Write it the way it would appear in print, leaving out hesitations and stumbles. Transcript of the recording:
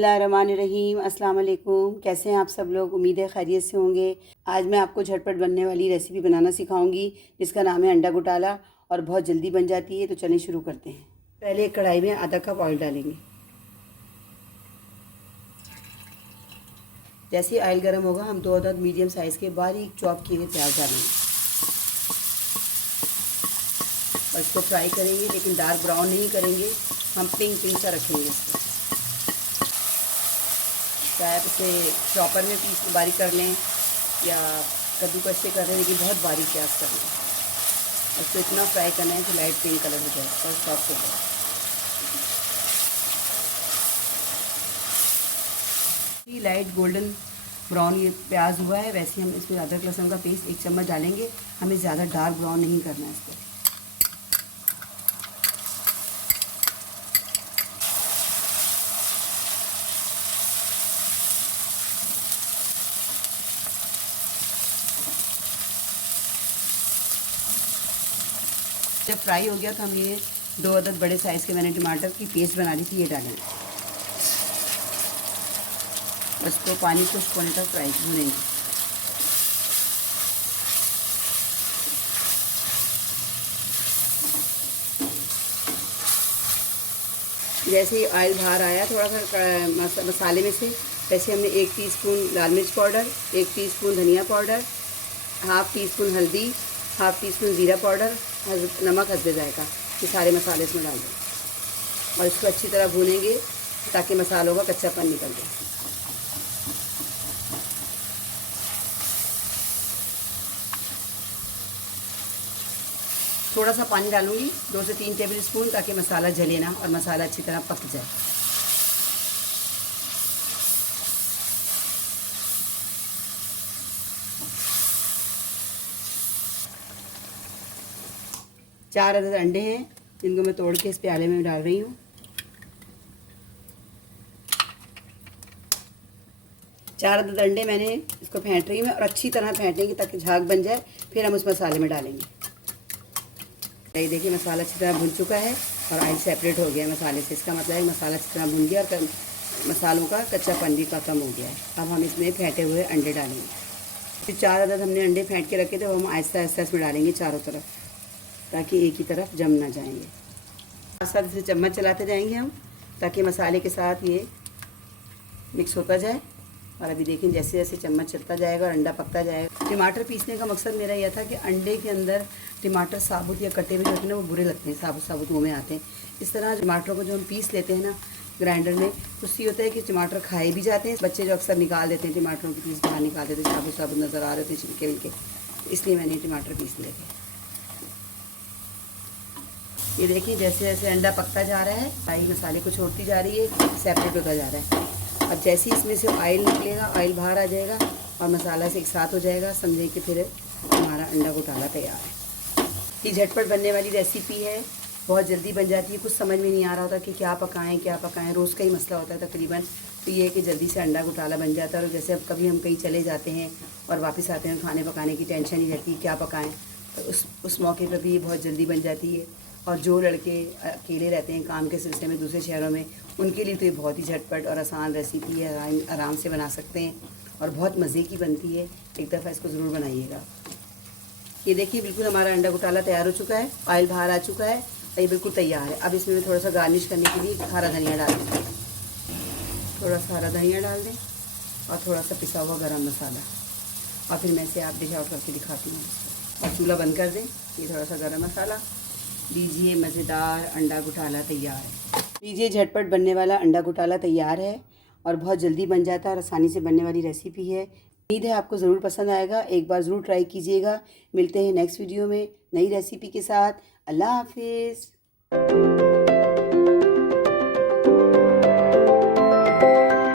बिस्मिल्लाहिर्रहमानिर्रहीम। अस्सलाम वालेकुम। कैसे हैं आप सब लोग? उम्मीद है खैरियत से होंगे। आज मैं आपको झटपट बनने वाली रेसिपी बनाना सिखाऊंगी जिसका नाम है अंडा घोटाला और बहुत जल्दी बन जाती है। तो चलिए शुरू करते हैं। पहले एक कढ़ाई में आधा कप ऑयल डालेंगे। जैसे ही ऑयल गर्म होगा हम 2 अदद मीडियम साइज़ के बारीक चॉप किए हुए प्याज डालेंगे और इसको फ्राई करेंगे, लेकिन डार्क ब्राउन नहीं करेंगे, हम पिंक पिंक सा रखेंगे इसको। चाहे आप इसे चॉपर में पीस बारीक कर लें या कद्दूकस से कर लें, लेकिन बहुत बारीक प्याज कर लें। उसको इतना फ्राई करना है कि लाइट पिंक कलर हो जाए और सॉफ्ट हो जाए। लाइट गोल्डन ब्राउन ये प्याज हुआ है, वैसे हम इसमें अदरक लहसुन का पेस्ट 1 चम्मच डालेंगे। हमें ज़्यादा डार्क ब्राउन नहीं करना है इसको। जब फ्राई हो गया तो हम ये 2 अदद बड़े साइज़ के मैंने टमाटर की पेस्ट बना ली थी, ये डालेंगे। उसको पानी खुश्क होने तक फ्राई भूनेंगे। जैसे ही ऑयल बाहर आया थोड़ा सा मसाले में से, वैसे हमने 1 टीस्पून लाल मिर्च पाउडर, 1 टीस्पून धनिया पाउडर, हाफ़ टी स्पून हल्दी, हाफ़ टी स्पून ज़ीरा पाउडर, नमक हस्बे जायका, ये सारे मसाले इसमें डाल दें और इसको अच्छी तरह भूनेंगे ताकि मसालों का कच्चापन निकल जाए। थोड़ा सा पानी डालूंगी, 2 से 3 टेबल स्पून, ताकि मसाला जले ना और मसाला अच्छी तरह पक जाए। चार अदद अंडे हैं जिनको मैं तोड़ के इस प्याले में डाल रही हूँ। 4 अदद अंडे मैंने इसको फेंट रही हूँ और अच्छी तरह फेंटेंगे ताकि झाग बन जाए। फिर हम उस मसाले में डालेंगे। ये देखिए मसाला अच्छी तरह भुन चुका है और ऑयल सेपरेट हो गया है मसाले से। इसका मतलब है मसाला अच्छी तरह भुन गया और मसालों का कच्चापन भी ख़त्म हो गया है। अब हम इसमें फेंटे हुए अंडे डालेंगे। फिर 4 अदद हमने अंडे फेंट के रखे थे, वो हम आहिस्ता आहिस्ता इसमें डालेंगे चारों तरफ, ताकि एक ही तरफ जम ना जाएंगे। साथ साथ इसे चम्मच चलाते जाएंगे हम, ताकि मसाले के साथ ये मिक्स होता जाए। और अभी देखें जैसे जैसे चम्मच चलता जाएगा और अंडा पकता जाएगा। टमाटर पीसने का मकसद मेरा यह था कि अंडे के अंदर टमाटर साबुत या कटे हुए होते हैं ना, वो बुरे लगते हैं, साबुत साबुत मुँह में आते हैं। इस तरह टमाटरों को जो हम पीस लेते हैं ना ग्राइंडर में, उससे होता है कि टमाटर खाए भी जाते हैं। बच्चे जो अक्सर निकाल देते हैं टमाटरों के पीस बाहर निकाल देते हैं, साबुत साबुत नज़र आ रहे थे छिलके विलके, इसलिए मैंने टमाटर पीस लिए थे। ये देखिए जैसे जैसे अंडा पकता जा रहा है, फ्राई मसाले को छोड़ती जा रही है, सेपरेट होता जा रहा है। अब जैसे ही इसमें से ऑयल निकलेगा, ऑयल बाहर आ जाएगा और मसाला से एक साथ हो जाएगा, समझे कि फिर हमारा अंडा घोटाला तैयार है। ये झटपट बनने वाली रेसिपी है, बहुत जल्दी बन जाती है। कुछ समझ में नहीं आ रहा होता कि क्या पकाएं, रोज़ का ही मसला होता है तकरीबन। तो ये है कि जल्दी से अंडा घोटाला बन जाता है। और जैसे अब कभी हम कहीं चले जाते हैं और वापस आते हैं, खाने पकाने की टेंशन नहीं रहती क्या पकाएं, तो उस मौके पर भी ये बहुत जल्दी बन जाती है। और जो लड़के अकेले रहते हैं काम के सिलसिले में दूसरे शहरों में, उनके लिए तो ये बहुत ही झटपट और आसान रेसिपी है, आराम से बना सकते हैं और बहुत मज़े की बनती है। एक दफ़ा इसको ज़रूर बनाइएगा। ये देखिए बिल्कुल हमारा अंडा घोटाला तैयार हो चुका है, ऑयल बाहर आ चुका है और ये बिल्कुल तैयार है। अब इसमें थोड़ा सा गार्निश करने के लिए हरा धनिया डाल दें, थोड़ा सा हरा धनिया डाल दें और थोड़ा सा पिसा हुआ गरम मसाला, और फिर मैं इसे आप डिश आउट करके दिखाती हूँ। और चूल्हा बंद कर दें। ये थोड़ा सा गरम मसाला दीजिए। मज़ेदार अंडा घोटाला तैयार है। लीजिए झटपट बनने वाला अंडा घोटाला तैयार है और बहुत जल्दी बन जाता है और आसानी से बनने वाली रेसिपी है। उम्मीद है आपको ज़रूर पसंद आएगा, एक बार ज़रूर ट्राई कीजिएगा। मिलते हैं नेक्स्ट वीडियो में नई रेसिपी के साथ। अल्लाह हाफिज़।